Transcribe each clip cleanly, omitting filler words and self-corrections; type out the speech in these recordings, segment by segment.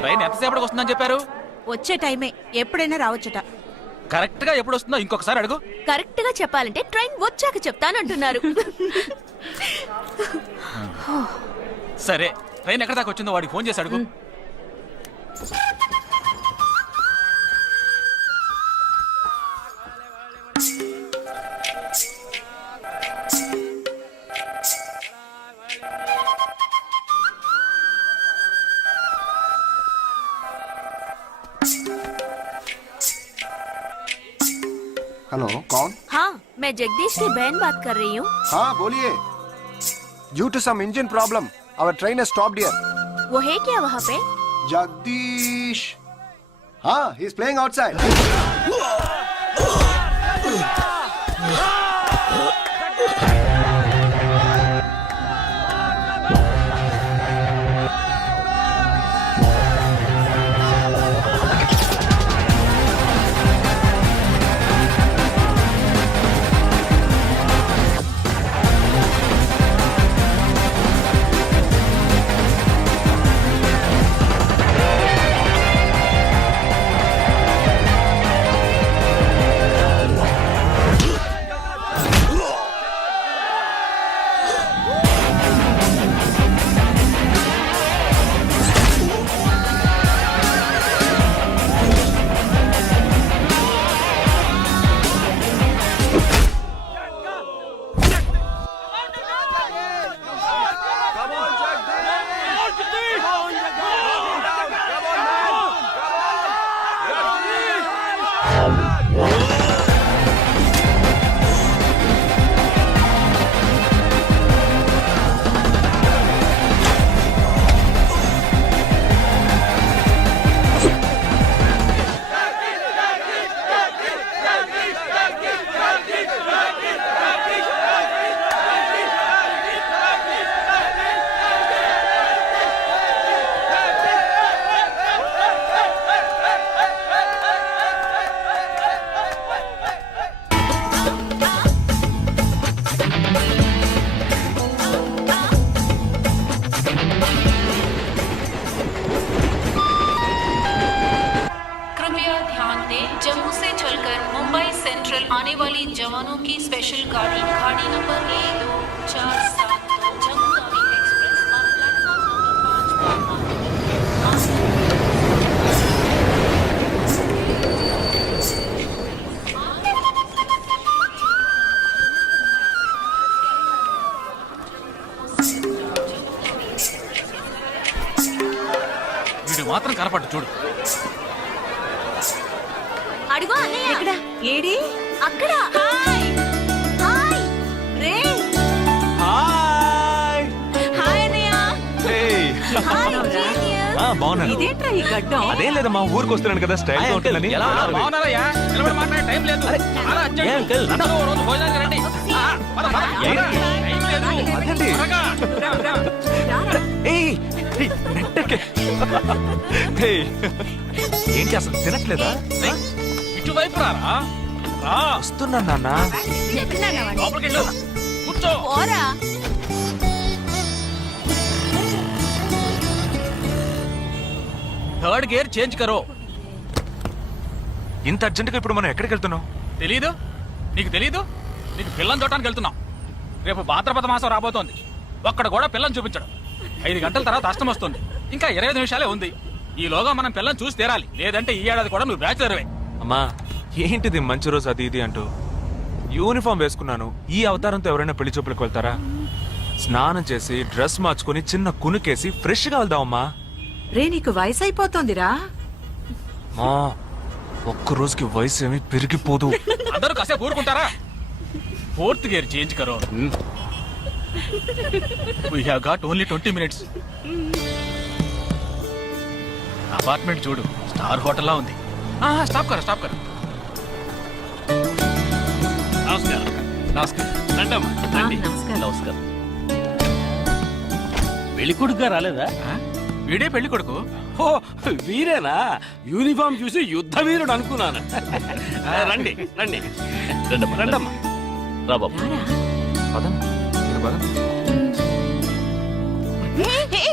Train ఎంతసేపటికి వస్తుందని చెప్పారు? వచ్చే టైమే, ఎప్పుడైనా రావచ్చుట. కరెక్ట్ గా ఎప్పుడు వస్తుందో ఇంకొకసారి అడుగు. కరెక్ట్ గా చెప్పాలంటే ట్రైన్ వచ్చాక చెప్తానంటున్నారు. సరే, ట్రైన్ ఎక్కడ దాకా వచ్చిందో వాడికి ఫోన్ చేసి అడుగు. हेलो, कौन? हाँ, मैं जगदीश की बहन बात कर रही हूँ. हाँ बोलिए. Due to some engine problem, our train has stopped here. वो है क्या वहाँ पे? Jagdish. हाँ, he is playing outside. Jammu से चलकर मुंबई सेंट्रल आने वाली जवानों की स्पेशल गाड़ी गाड़ी नंबर 1247 जम्मू तावी एक्सप्रेस और प्लेटफॉर्म नंबर 5 వీడు మాత్రం కనపడ్డు చూడు. అడుగు అన్నయ్య. ఎక్కడ? ఏడి? అక్కడ. హాయ్ హాయ్ రే. హాయ్ హాయ్ అన్నయ్య. Hi genius. బాగున్నాను. ఇదేంట్రా ఈ గడ్డం? అదేం లేదమ్మా, ఊరికి వస్తున్నాను కదా, స్టైల్ గా ఉంటుందని. ఎలా బాగున్నారయ్యా? నిలబడి మాట్లాడే టైం లేదు. చాలా అర్జెంట్. అందరూ ఓ రోజు భోజనానికి రండి. పద, పద. టైం లేదు. అదేంటి? త్వరగా. ఏయ్, ఏయ్, నెట్టకే. ఏయ్, ఏంటి అసలు తినట్లేదా? ఏయ్, ఇటువైపు రారా. రా. వస్తున్నా నాన్న. లోపలికి వెళ్ళు. కూర్చో. పోరా. థర్డ్ గేర్ చేంజ్ కరో. ఇంత అర్జెంటుగా ఇప్పుడు మనం ఎక్కడికి వెళ్తున్నాం? తెలీదు? నీకు తెలీదు? నీకు పిల్లని చూడటానికి వెళ్తున్నాం. రేపు భాద్రపద మాసం రాబోతోంది. ఒక్కడ కూడా పిల్లని చూపించడం. 5 గంటల తర్వాత అష్టం వస్తుంది. ఇంకా 25 నిమిషాలే ఉంది. ఈలోగా మనం పిల్లని చూసి తీరాలి. లేదంటే ఈ ఏడాది కూడా నువ్వు బ్యాచులర్వే. అమ్మా, ఏంటిది మంచి రోజు అది ఇది అంటూ? యూనిఫామ్ వేసుకున్నాను. ఈ అవతారంతో ఎవరైనా పెళ్లి చూపులకు వెళ్తారా? స్నానం చేసి డ్రెస్ మార్చుకుని చిన్న కునుకేసి ఫ్రెష్ గా వెళ్దామమ్మా. రే, నీకు వయసు అయిపోతుందిరా. మా ఒక్క రోజుకి వయసు ఏమి పెరిగిపోదు. అందరూ కాసేపు ఊరుకుంటారా? ఫోర్త్ గేర్ చేంజ్ కరో. We have got only 20 minutes. Apartment చూడు, స్టార్ హోటల్ లా ఉంది. స్టాప్ కర, స్టాప్ కర. నమస్కారం. నమస్కారం. రండమ్మా, రండి. నమస్కారం. పెళ్లి కొడుకుగా రాలేదా? వీడే పెళ్లి కొడుకు. ఓ వీరేనా? యూనిఫామ్ చూసి యుద్ధ వీరుడు అనుకున్నాను. రండి రండి రండమ్మా రండమ్మా. రా బాబు.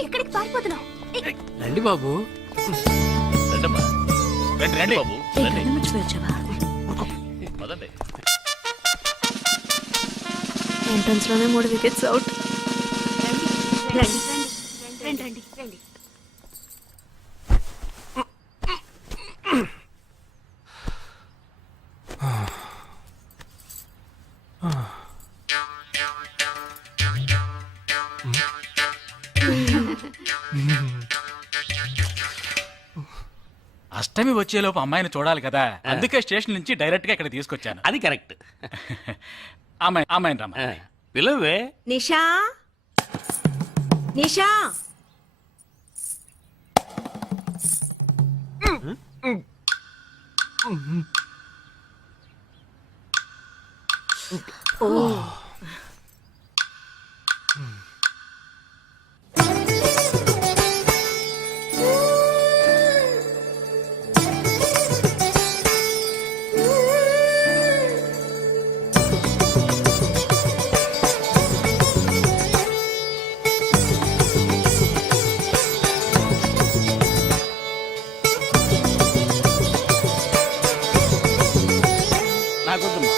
ఇక్కడికి పారిపోతున్నావు. రండి బాబు. రండమ్మా రండి రండి బాబు రండి పదండి ఎంట్రన్స్ లోనే 3 వికెట్స్ అవుట్. రండి రండి రండి రండి. అష్టమి వచ్చేలోపు అమ్మాయిని చూడాలి కదా, అందుకే స్టేషన్ నుంచి డైరెక్ట్ గా ఇక్కడ తీసుకొచ్చాను. అది కరెక్ట్. అమ్మాయిని రమ్మ. పిలవే. నిషా నిషా నాకొద్దమ్మా.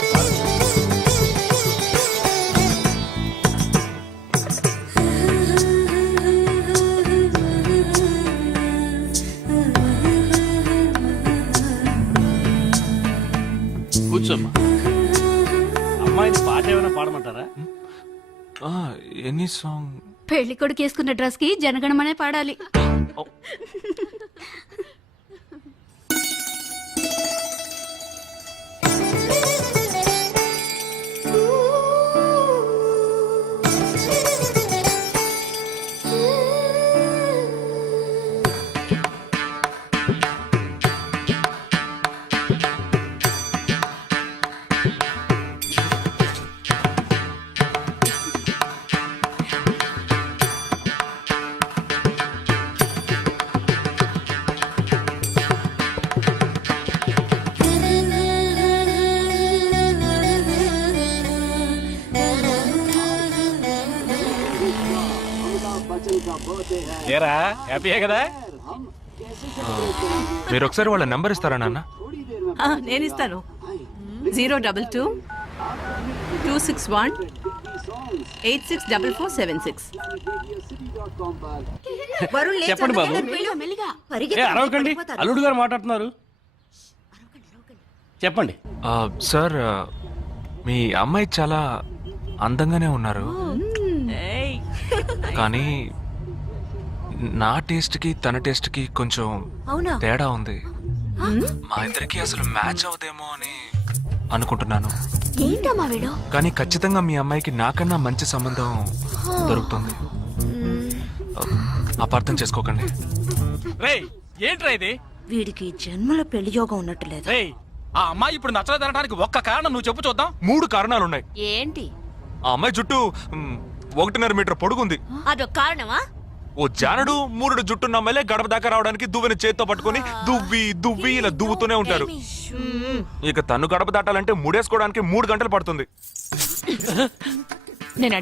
కూర్చోమ్మా. అమ్మాయిని పాట ఏమైనా పాడమంటారా? Any song? పెళ్లి కొడుకు వేసుకున్న డ్రెస్ కి జనగణమనే పాడాలి. ఏరా హ్యాపీయే కదా? మీరు ఒకసారి వాళ్ళ నెంబర్ ఇస్తారా నాన్న? నేను ఇస్తాను. 022 261 864476. చెప్పండి బాబు. ఏ అరవకండి, అల్లుడు గారు మాట్లాడుతున్నారు. చెప్పండి. సార్, మీ అమ్మాయి చాలా అందంగానే ఉన్నారు, కానీ నా టేస్ట్కి తన టేస్ట్కి కొంచెం అవునా? తేడా ఉంది. మా ఇద్దరికి అసలు మ్యాచ్ అవుదేమో అని అనుకుంటున్నాను. ఏంటమ్మా వీడు? కానీ ఖచ్చితంగా మీ అమ్మాయికి నాకన్నా మంచి సంబంధం దొరుకుతుంది. అపార్థం చేసుకోకండి. రేయ్ ఏంట్రా ఇది? వీడికి జన్మలో పెళ్లి యోగం ఉన్నట్టు లేదు. రేయ్ ఆ అమ్మాయి ఇప్పుడు నచ్చలేదనడానికి ఒక్క కారణం నువ్వు చెప్పు చూద్దాం. 3 కారణాలున్నాయి. ఏంటి? ఆ అమ్మాయి జుట్టు 1.5 మీటర్ పొడుగుంది. అదొక కారణమా? ఓ జానడు 3 జుట్టున్న అమ్మాయిలే గడప దాకా రావడానికి దువ్వెని చేత్తో పట్టుకొని దువ్వి దువ్వి ఇలా దువ్వుతూనే ఉంటారు. ఇక తను గడప దాటాలంటే ముడేసుకోవడానికి 3 గంటలు పడుతుంది. నేను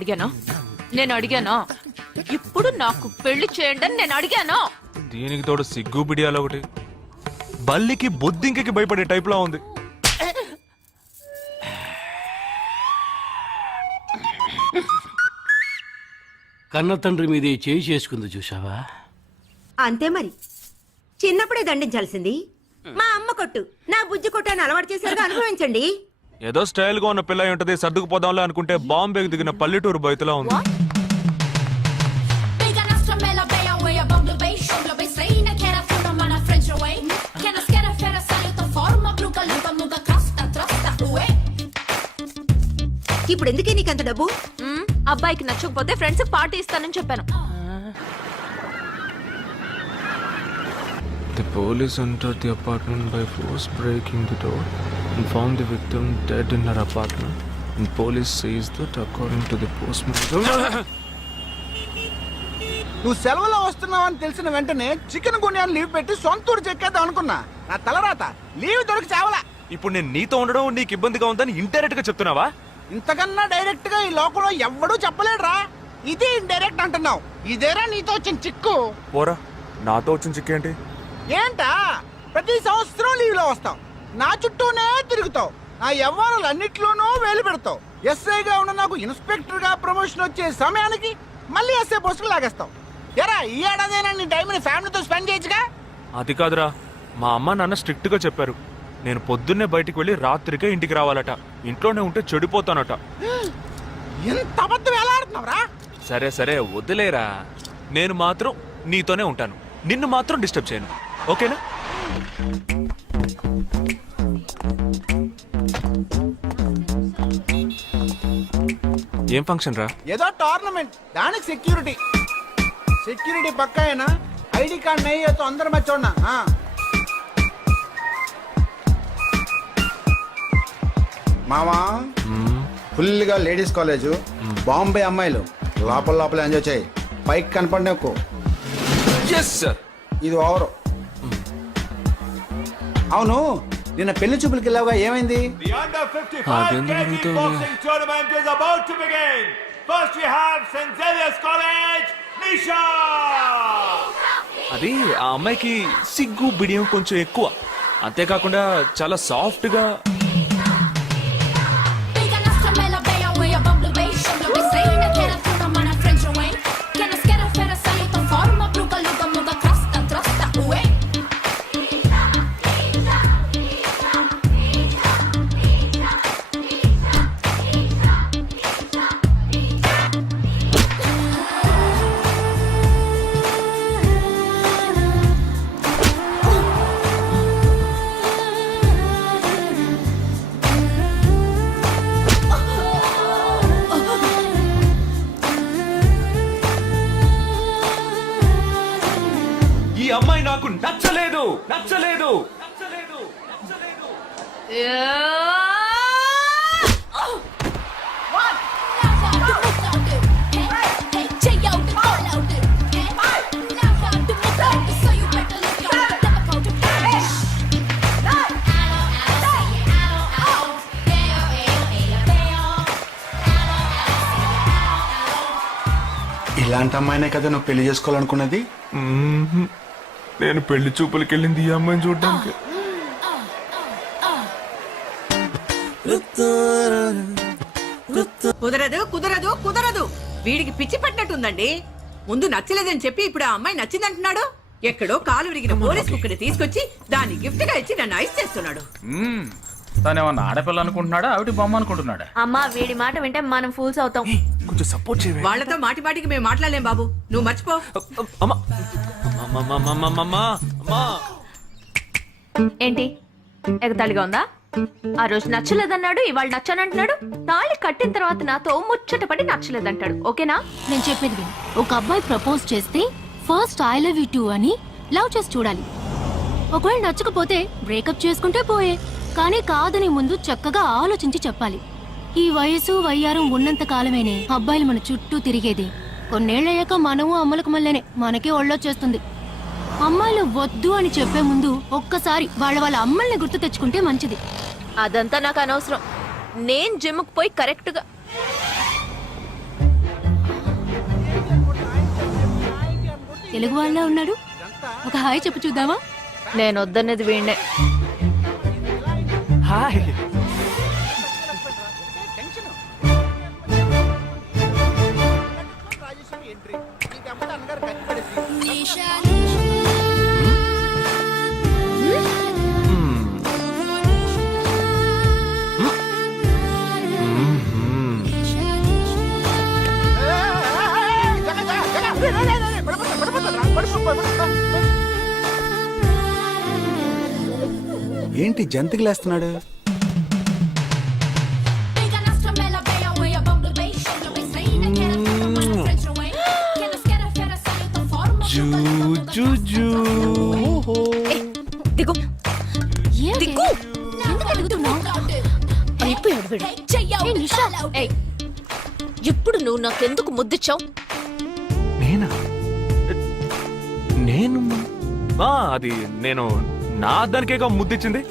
అడిగాను ఇప్పుడు నాకు పెళ్లి చేయండి అని నేను అడిగాను. దీనికి తోడు సిగ్గు బిడియాలో ఒకటి. బల్లికి బొద్దింకకి భయపడే టైప్ లో ఉంది. కన్న తండ్రి మీద చేయి చేసుకుంది చూసావా? అంతే మరి, చిన్నప్పుడే దండించాల్సింది. మా అమ్మ కొట్టు, నా బుజ్జి కొట్టు అని అలవాటు చేశారుగా, అనుభవించండి. ఏదో స్టైల్ గా ఉన్న పిల్ల ఉంటది, సర్దుకుపోదాంలే అనుకుంటే బాంబేకి దిగిన పల్లెటూరు బయటలా ఉంది. ఇప్పుడు ఎందుకే నీకంత డబ్బు? అబ్బాయికి నచ్చకపోతే ఫ్రెండ్స్ పార్టీ ఇస్తానని చెప్పాను. The police entered the apartment by force, breaking the door and found the victim dead in her apartment. And police says that according to the postmortem. నువ్వు సెలవులో వస్తున్నావని తెలిసిన వెంటనే చికెన్ గున్యాన్ని లీవ్ పెట్టి సొంతూరు చెక్కేద్దాం అనుకున్నా. నా తలరాత లీవ్ దొరికి చావలా. ఇప్పుడు నేను నీతో ఉండడం నీకు ఇబ్బందిగా ఉందని ఇండైరెక్ట్ గా చెప్తున్నావా? ఇంతకన్నా డైరెక్ట్ గా ఈ లోకంలో ఎవ్వడూ చెప్పలేడురా. ఇది ఇండైరెక్ట్ అంటున్నావు. ఇదేరా నీతో వచ్చిన చిక్కు. పోరా, నాతో వచ్చిన చిక్కేంటి? ఏంటా ప్రతి సంవత్సరం లీవ్ లో వస్తావు, నా చుట్టూనే తిరుగుతావు, నా వ్యవహారాలు అన్నిట్లోనూ వేలు పెడతావు. ఎస్ఐగా ఉన్న నాకు ఇన్స్పెక్టర్ గా ప్రమోషన్ వచ్చే సమయానికి మళ్ళీ ఎస్ఐ పోస్టుకు లాగేస్తావు. ఎరా ఈ ఏడాదైనా నీ టైంని ఫ్యామిలీతో స్పెండ్ చేయొచ్చుగా. అది కాదురా, మా అమ్మ నాన్న స్ట్రిక్ట్ గా చెప్పారు. నేను పొద్దున్నే బయటికి వెళ్ళి రాత్రికే ఇంటికి రావాలట. ఇంట్లోనే ఉంటే చెడిపోతానట. ఎంత అబద్ధం ఎలా ఆడుతున్నావురా? సరే సరే వదిలేరా, నేను మాత్రం నీతోనే ఉంటాను, నిన్ను మాత్రం డిస్టర్బ్ చేయను, ఓకేనా? ఏం ఫంక్షన్ రా? ఏదో టోర్నమెంట్, దానికి సెక్యూరిటీ. సెక్యూరిటీ పక్కా అయినా ఐడి కార్డ్ నయ్యేతో అందరం మర్చోన్నా. మామా ఫుల్ గా లేడీస్ కాలేజ్, బాంబే అమ్మాయిలు లోపల లోపల ఎంజాయ్ చేయి, పైకి కనపడి ఎక్కువ. Yes sir. ఇది ఓవరు. అవును, నిన్న పెళ్లి చూపులకి వెళ్ళావుగా, ఏమైంది? The under 55 kg boxing tournament is about to begin. First we have St. Xavier's College, Nisha. అది ఆ అమ్మాయికి సిగ్గు బిడియం కొంచెం ఎక్కువ, అంతేకాకుండా చాలా సాఫ్ట్ గా. ఈ అమ్మాయి నాకు నచ్చలేదు నచ్చలేదు నచ్చలేదు నచ్చలేదు. ఇలాంటి అమ్మాయినే కదా నువ్వు పెళ్లి చేసుకోవాలనుకున్నది? నేను పెళ్లి చూపులకి వెళ్ళింది ఈ అమ్మాయిని చూడడానికి. కుదరదు కుదరదు కుదరదు, వీడికి పిచ్చి పట్టినట్టుందండి. ముందు నచ్చలేదని చెప్పి ఇప్పుడు ఆ అమ్మాయి నచ్చిందంటున్నాడు. ఎక్కడో కాలు విరిగిన పోలీస్ కుక్కని తీసుకొచ్చి దాన్ని గిఫ్ట్ గా ఇచ్చి నన్ను ఐస్ చేస్తున్నాడు. తనేమన్నా ఆడపిల్ల అనుకుంటున్నాడా, ఆవిడ బొమ్మ అనుకుంటున్నాడా? అమ్మా వీడి మాట వింటే మనం ఫూల్స్ అవుతాం. కొంచెం సపోర్ట్ చేయవే. వాళ్ళతో మాటి మాటికి మేము మాట్లాడలేం బాబు, నువ్వు మర్చిపో. అమ్మా అమ్మా. ఏంటి ఎగతాళిగా ఉందా? ఆ రోజు నచ్చలేదన్నాడు, ఇవాళ నచ్చానంటున్నాడు. తాళి కట్టిన తర్వాత నాతో ముచ్చటపడి నచ్చలేదంటాడు. ఓకేనా? నేను చెప్పేది విను. ఒక అబ్బాయి ప్రపోజ్ చేస్తే first I love you two అని లవ్ చేసి చూడాలి. ఒకవేళ నచ్చకపోతే బ్రేకప్ చేసుకుంటే పోయే, కానీ కాదని ముందు చక్కగా ఆలోచించి చెప్పాలి. ఈ వయసు వయ్యారం ఉన్నంత కాలమేనే అబ్బాయిలు మన చుట్టూ తిరిగేది. కొన్నేళ్లయ్యాక మనము అమ్మలకు మళ్ళీనే మనకే ఒళ్ళొచ్చేస్తుంది. అమ్మాయిలు వద్దు అని చెప్పే ముందు ఒక్కసారి వాళ్ళ అమ్మల్ని గుర్తు తెచ్చుకుంటే మంచిది. అదంతా నాకు అనవసరం. నేను జిమ్కి పోయి కరెక్ట్ గా తెలుగు వాళ్ళ ఉన్నాడు, ఒక హాయ్ చెప్పు చూద్దామా? నేను వద్దనేది వీణ్ణే. హాయ్. ఏంటి జంతికలేస్తున్నాడు? దిగు ఏంటి? దిగు. ఎందుకు అడుగుతున్నావ్? అయిపోయాడు వీడు. ఏ నిషా, ఏయ్, ఇప్పుడు నువ్వు నాకెందుకు ముద్దిచ్చావు? నేనా? నేను అది నేను నా అద్దానికేగా ముద్దిచ్చింది.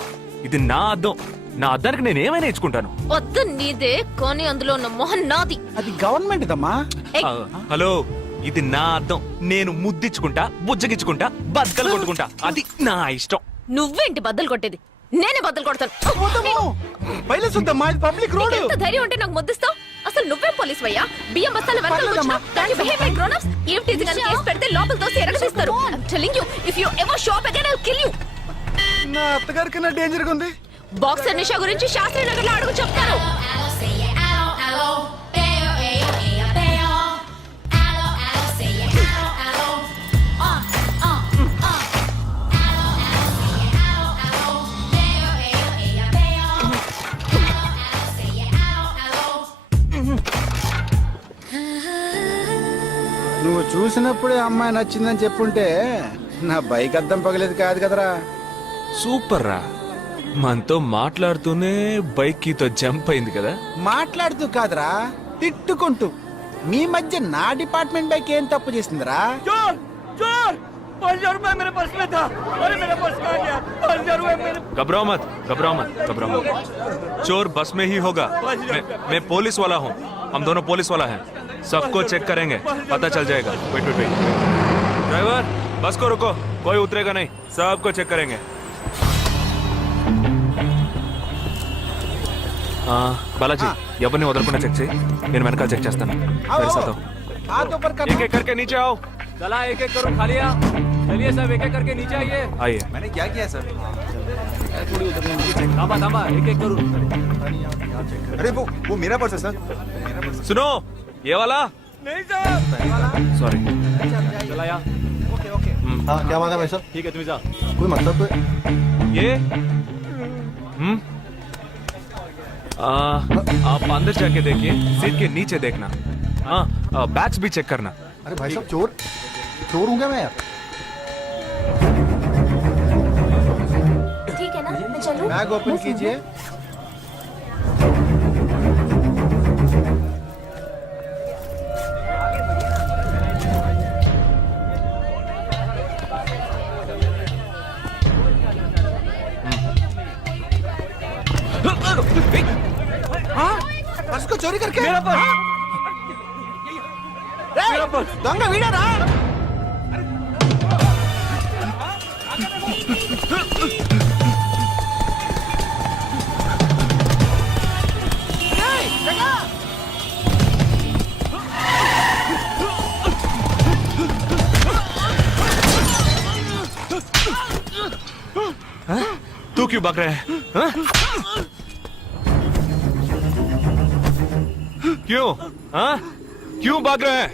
ఇది నా అద్దం, నా అద్దానికి నేను ఏమైనా ఇచ్చుకుంటాను. వద్దు నీదే, కానీ అందులో ఉన్న మొహన్ నాది. అది గవర్నమెంట్ దమ్మా. హలో, ఇది నా అర్థం. నేను ముద్దిచ్చుకుంటా, బుజ్జగిచ్చుకుంటా, బద్దలు కొట్టుకుంటా. అది నా ఇష్టం. నువ్వేంటి బద్దలు కొట్టేది? నేనే బద్దలు కొడతాను. పైలే చూద్దామా, ఇది పబ్లిక్ రోడ్. ఎంత ధైర్యం ఉంటే నాకు ముద్దిస్తావు? అసలు నువ్వే పోలీస్ వయ్యా? బియ్యం బస్తాలు వెనకాల పర్లేదమ్మా. కూర్చున్నావు. దాన్ని behave like grown-ups. ఏం teasing అని కేసు పెడితే లోపల తోసి ఎరగదీస్తారు. I'm telling you, if you ever show up again, I'll kill you. నా అత్తగారి కన్నా డేంజర్ గా ఉంది. బాక్సర్ నిషా గురించి శాస్త్రి నగర్ లో అడుగు చెప్తారు. నువ్వు చూసినప్పుడే అమ్మాయి నచ్చిందని చెప్పుంటే నా బైక్ అద్దం పగలేదు కాదు కదరా. సూపర్ రా. మనతో మాట్లాడుతూనే బైక్ కీతో జంప్ అయింది కదా. మాట్లాడుతూ కాదురా, తిట్టుకుంటూ. మీ మధ్య నా డిపార్ట్మెంట్ బైక్ ఏం తప్పు చేసిందిరా? घबराओ मत, घबराओ मत, घबराओ मत. चोर बस में ही होगा. मैं पुलिस वाला हूँ. हम दोनों पुलिस वाला हैं. सबको चेक करेंगे, पता चल जाएगा. Wait wait wait. ड्राइवर, बस को रुको. कोई उतरेगा नहीं. सबको चेक करेंगे. बालाजी, ఎవరిని వదలకుండా చెక్ చేయి. నేను వెనకాల చెక్ చేస్తాను. मेरे साथ आओ. हाथ ऊपर कर. एक एक करके नीचे आओ. चला एक एक करो खाली. चलिए सब एक एक करके नीचे आइए. आइए. मैंने क्या किया सर? थामा थामा एक एक करो. अरे वो मेरा पर्स है सर. सुनो, ये वाला. नहीं सर. सॉरी. चला यार. Okay okay. हाँ क्या बात है भाई साहब? ठीक है तुम जा. कोई मतलब तो ये आप अंदर जाके देखिए. सीट के नीचे देखना. हाँ, बैग्स भी चेक करना. अरे भाई साहब चोर हूँ क्या मैं यार? ठीक है ना, मैं चलूं? बैग ओपन कीजिए. हाँ? पर्स को चोरी करके? मेरा पर्स. దొంగ వీడరా? तू क्यों भाग रहा है? हाँ? क्यों? हाँ? क्यों भाग रहा है?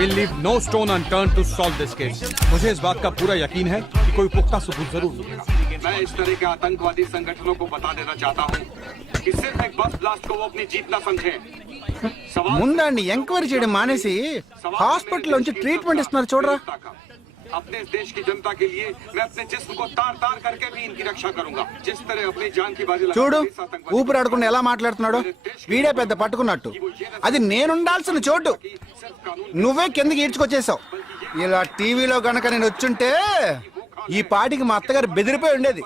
We'll leave no stone unturned to solve this case. मुझे इस बात का पूरा यकीन है कि कोई पुख्ता सबूत जरूर मिलेगा. इस तरह के आतंकवादी संगठनों को बता देना चाहता हूँ कि सिर्फ एक बस ब्लास्ट को वो अपनी जीत न समझे। ముందండి ఎంక్వైరీ చేయడం మానేసి హాస్పిటల్ నుంచి ట్రీట్మెంట్ ఇస్తున్నారు చూడరా. अपने इस देश की जनता के लिए मैं अपने जिस्म को तार तार करके भी इनकी रक्षा करूंगा। जिस तरह अपनी जान की बाजी చూడు लगाकर इस आतंकवादी ఊపిరాడకుండా ఎలా మాట్లాడుతున్నాడో. వీడే పెద్ద పట్టుకున్నట్టు. అది నేనుండాల్సిన చోటు నువ్వే కిందకి ఈడ్చుకొచ్చేసావు. ఇలా టీవీలో గనక నేను వచ్చుంటే ఈ పాటికి మా అత్తగారు బెదిరిపోయి ఉండేది.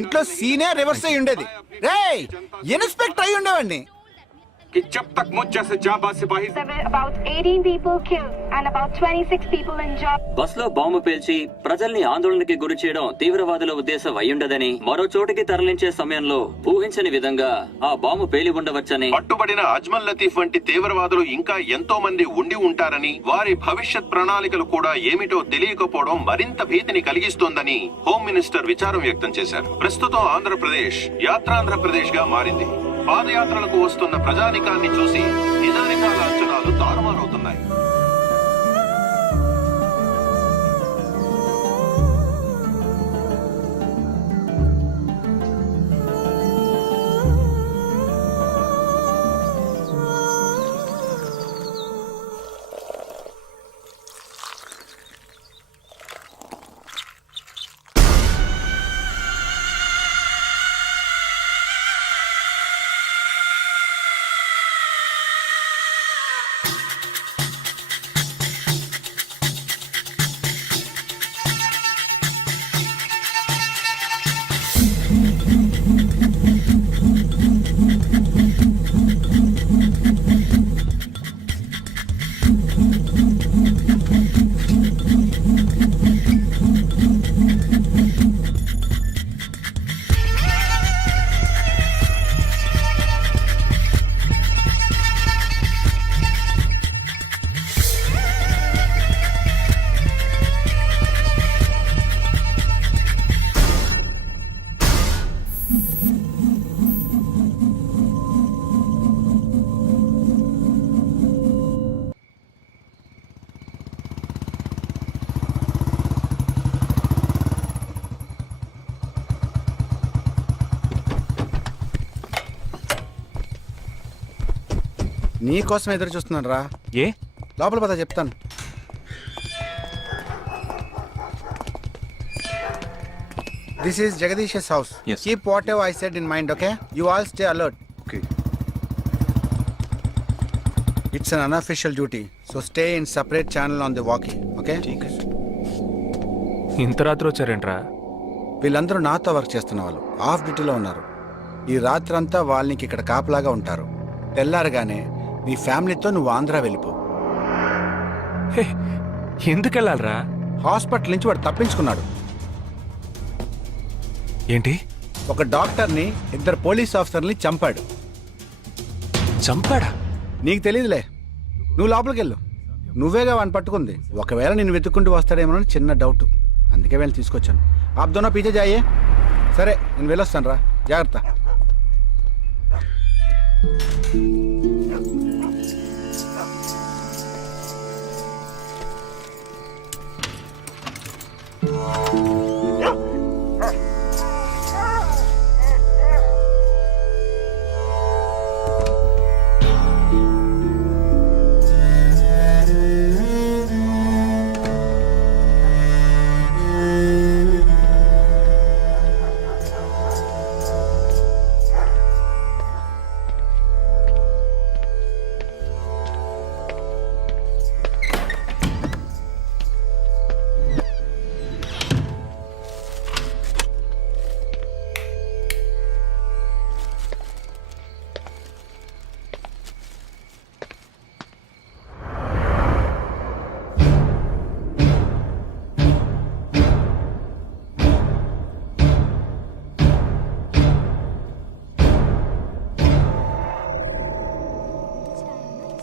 ఇంట్లో సీనే రివర్స్ అయి ఉండేది. రేయ్ ఇన్స్పెక్టర్ అయి ఉండేవాడిని. कि जब तक मुझ जैसे जाबाज सिपाही about 18 people killed and about 26 people injured. Bus లో బాంబు పేల్చి ప్రజల్ని ఆందోళనకి గురి చేయడం తీవ్రవాదుల ఉద్దేశం అయ్యుండదని, మరో చోటికి తరలించే సమయంలో ఊహించని విధంగా ఆ బాంబు పేలి ఉండవచ్చని, పట్టుబడిన అజ్మల్ లతీఫ్ వంటి తీవ్రవాదులు ఇంకా ఎంతో మంది ఉండి ఉంటారని, వారి భవిష్యత్ ప్రణాళికలు కూడా ఏమిటో తెలియకపోవడం మరింత భీతిని కలిగిస్తోందని హోమ్ మినిస్టర్ విచారం వ్యక్తం చేశారు. ప్రస్తుతం ఆంధ్రప్రదేశ్ యాత్రాంధ్రప్రదేశ్ గా మారింది. పాదయాత్రలకు వస్తున్న ప్రజానికాన్ని చూసి నిజానికాల అంచనాలు తారుమారవుతున్నాయి. నీకోసం ఎదురు చూస్తున్నాను రా. ఏ లోపల పద చెప్తాను. This is Jagadish's house. Yes. Keep whatever I said in mind, okay? You all stay alert. Okay. It's an unofficial duty, so stay in separate channel on the walkie, okay? ఇంత రాత్రి వచ్చారేంట్రా? వీళ్ళందరూ నాతో వర్క్ చేస్తున్న వాళ్ళు of డ్యూటీలో ఉన్నారు. ఈ రాత్రంతా వాళ్ళకి ఇక్కడ కాపలాగా ఉంటారు. తెల్లారగానే నీ ఫ్యామిలీతో నువ్వు ఆంధ్ర వెళ్ళిపో. ఎందుకు వెళ్ళాలరా? హాస్పిటల్ నుంచి వాడు తప్పించుకున్నాడు. ఏంటి? ఒక డాక్టర్ని, 2 పోలీస్ ఆఫీసర్ని చంపాడు. చంపాడా? నీకు తెలియదులే, నువ్వు లోపలికి వెళ్ళు. నువ్వేగా వాడిని పట్టుకుంది. ఒకవేళ నేను వెతుక్కుంటూ వస్తాడేమో చిన్న డౌట్, అందుకే వెళ్ళి తీసుకొచ్చాను. ఆప్ దోనో పీछे जाइए. సరే నేను వెళ్ళొస్తాను రా, జాగ్రత్త.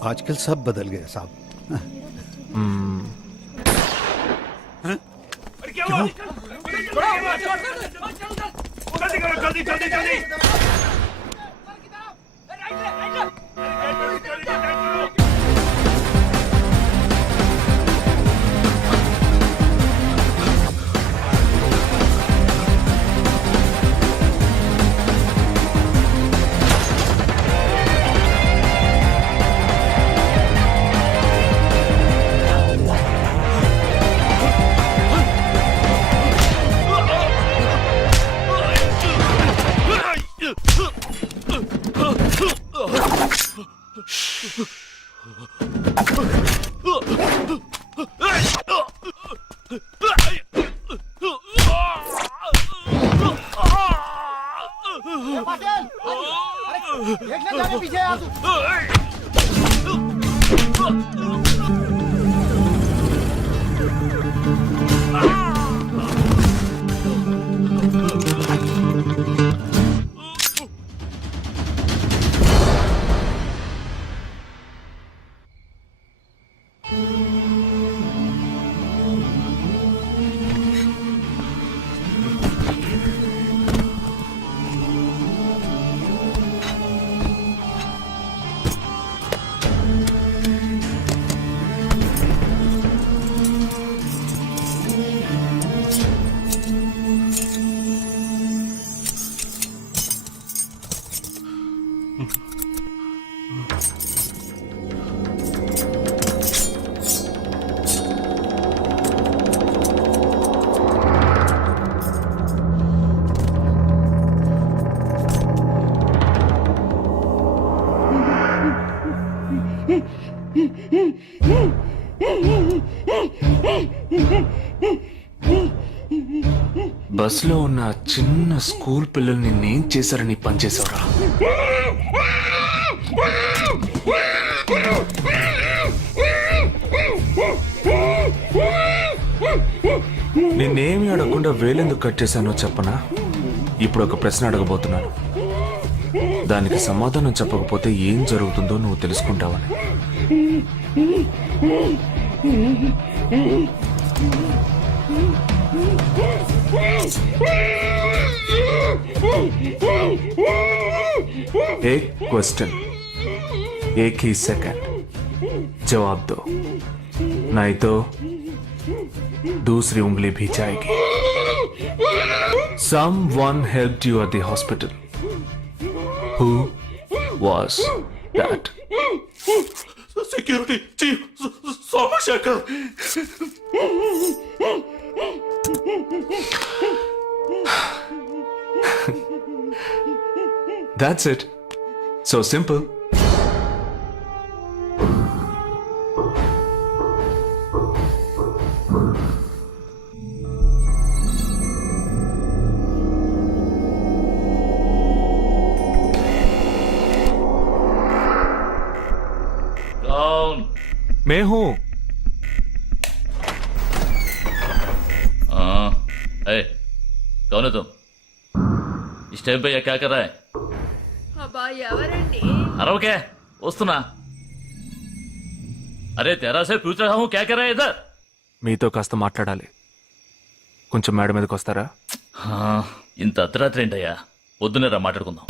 आजकल सब बदल गया साहब। जल्दी जल्दी जल्दी బస్ లో ఉన్న చిన్న స్కూల్ పిల్లల్ని నేను చేశారని పనిచేసావురా. నిన్నేమి అడగకుండా వేలెందుకు కట్ చేశానో చెప్పనా? ఇప్పుడు ఒక ప్రశ్న అడగబోతున్నాను. దానికి సమాధానం చెప్పకపోతే ఏం జరుగుతుందో నువ్వు తెలుసుకుంటావని. एक क्वेश्चन, एक ही सेकंड, जवाब दो, नहीं तो दूसरी उंगली भी जाएगी. Someone helped you at the hospital. Who was that? Security chief Somashekar. That's it. So simple. Down. मैं हूं. Hey, कौन है तुम? इस टाइम पे ये क्या कर रहा है? అబ్బా ఎవరండి? अरे क्या? वस्तुना. अरे तेरा से पूछ रहा हूँ क्या कर रहा है इधर? మీతో కాస్త మాట్లాడాలి. కొంచెం మేడ మీదకి వస్తారా? ఇంత అర్ధరాత్రి ఏంటయ్యా? పొద్దున్నే రా మాట్లాడుకుందాం.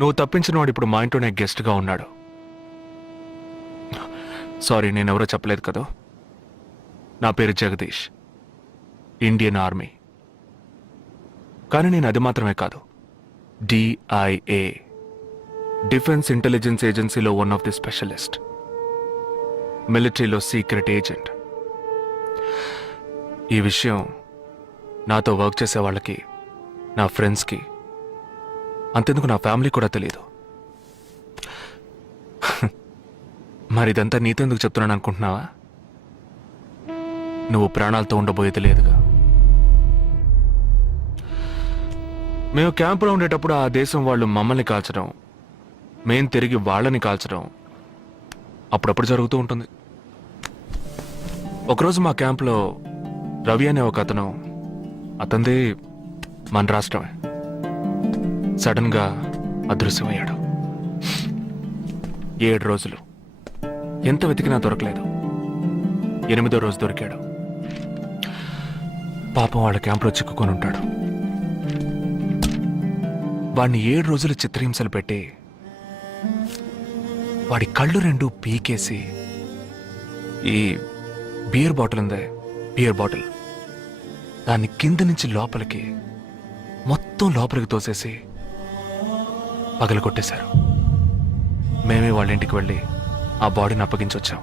నువ్వు తప్పించిన వాడు ఇప్పుడు మా ఇంట్లోనే గెస్ట్గా ఉన్నాడు. సారీ, నేనెవరో చెప్పలేదు కదా. నా పేరు జగదీష్, ఇండియన్ ఆర్మీ. కానీ నేను అది మాత్రమే కాదు, DIA, డిఫెన్స్ ఇంటెలిజెన్స్ ఏజెన్సీలో వన్ ఆఫ్ ది స్పెషలిస్ట్, మిలిటరీలో సీక్రెట్ ఏజెంట్. ఈ విషయం నాతో వర్క్ చేసే వాళ్ళకి, నా ఫ్రెండ్స్కి, అంతెందుకు నా ఫ్యామిలీ కూడా తెలియదు. మరి ఇదంతా నీతెందుకు చెప్తున్నాను అనుకుంటున్నావా? నువ్వు ప్రాణాలతో ఉండబోయేది లేదుగా. మేము క్యాంపులో ఉండేటప్పుడు ఆ దేశం వాళ్ళు మమ్మల్ని కాల్చడం, మేం తిరిగి వాళ్ళని కాల్చడం అప్పుడప్పుడు జరుగుతూ ఉంటుంది. ఒకరోజు మా క్యాంప్లో రవి అనే ఒక అతను, అతనిది మన రాష్ట్రమే, సడన్ గా అదృశ్యమయ్యాడు. 7 రోజులు ఎంత వెతికినా దొరకలేదు. 8వ రోజు దొరికాడు. పాపం వాళ్ళ క్యాంపులో చిక్కుకొని ఉంటాడు. వాడిని 7 రోజులు చిత్రహింసలు పెట్టి వాడి కళ్ళు 2 పీకేసి ఈ బియర్ బాటిల్ ఉందే, బియర్ బాటిల్, దాన్ని కింద నుంచి లోపలికి మొత్తం లోపలికి తోసేసి పగల కొట్టేశారు. మేమే వాళ్ళ ఇంటికి వెళ్ళి ఆ బాడీని అప్పగించొచ్చాం.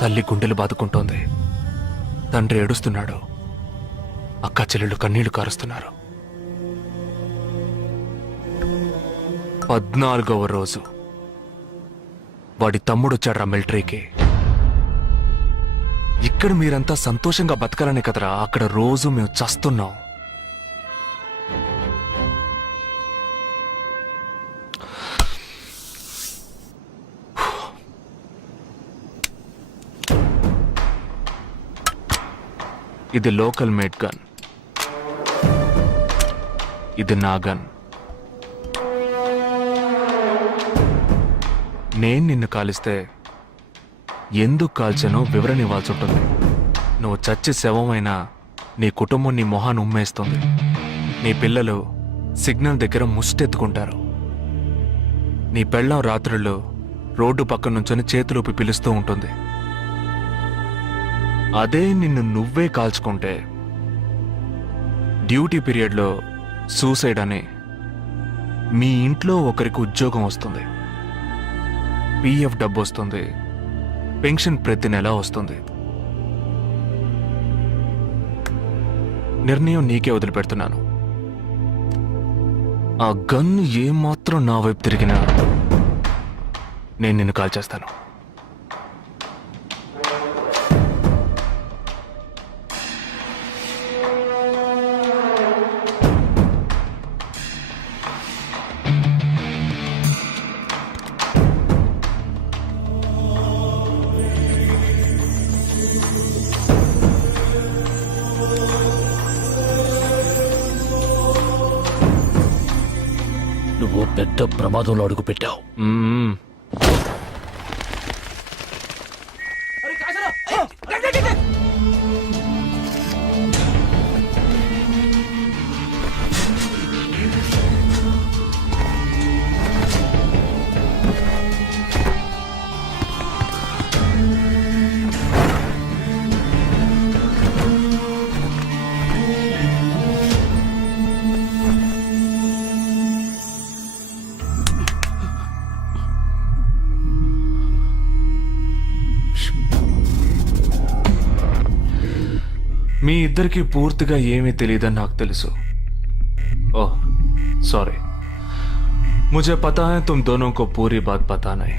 తల్లి గుండెలు బాదుకుంటోంది, తండ్రి ఏడుస్తున్నాడు, అక్క చెల్లెళ్ళు కన్నీళ్లు కారుస్తున్నారు. 14వ రోజు వాడి తమ్ముడు వచ్చాడ్రా మిలిటరీకి. ఇక్కడ మీరంతా సంతోషంగా బతకాలనే కదరా అక్కడ రోజు మేము చస్తున్నాం. ఇది లోకల్ మేడ్ గన్, ఇది నా గన్. నేను నిన్ను కాలిస్తే ఎందుకు కాల్చానో వివరణ ఇవ్వాల్సి ఉంటుంది. నువ్వు చచ్చి శవమైనా నీ కుటుంబం నీ మొహాన్ని ఉమ్మేస్తుంది. నీ పిల్లలు సిగ్నల్ దగ్గర ముష్టెత్తుకుంటారు. నీ పెళ్ళం రాత్రుళ్ళు రోడ్డు పక్కన నుంచొని చేతులూపి పిలుస్తూ ఉంటుంది. అదే నిన్ను నువ్వే కాల్చుకుంటే డ్యూటీ పీరియడ్లో సూసైడ్ అని మీ ఇంట్లో ఒకరికి ఉద్యోగం వస్తుంది, PF డబ్బు వస్తుంది, పెన్షన్ ప్రతి నెల వస్తుంది. నిర్ణయం నీకే వదిలిపెడుతున్నాను. ఆ గన్ ఏమాత్రం నా వైపు తిరిగినా నేను నిన్ను కాల్ చేస్తాను. నువ్వు పెద్ద ప్రమాదంలో అడుగు పెట్టావు. మీ ఇద్దరికి పూర్తిగా ఏమీ తెలియదని నాకు తెలుసు. ఓహ్ सॉरी, मुझे पता है तुम दोनों को पूरी बात पता नहीं.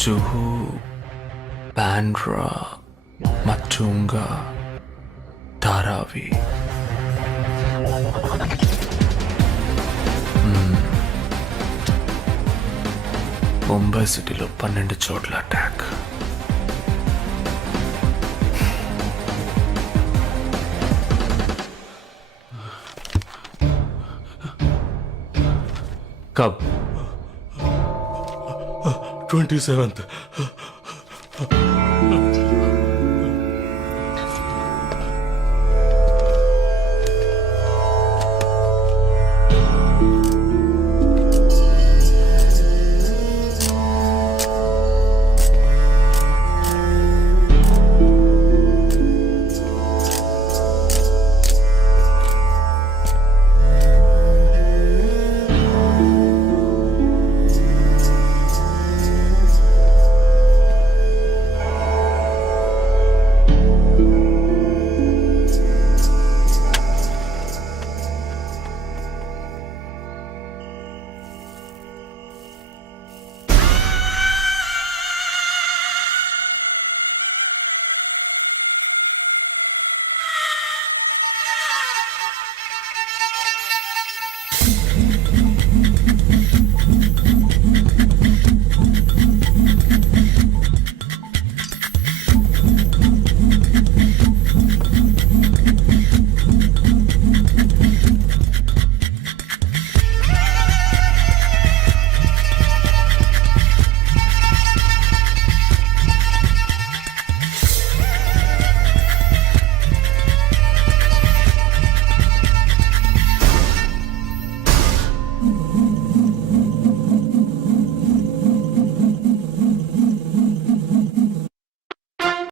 जुहू, बांद्रा, मटुंगा, धारावी. ముంబై సిటీలో 12 చోట్ల అటాక్. కబ్ 27th.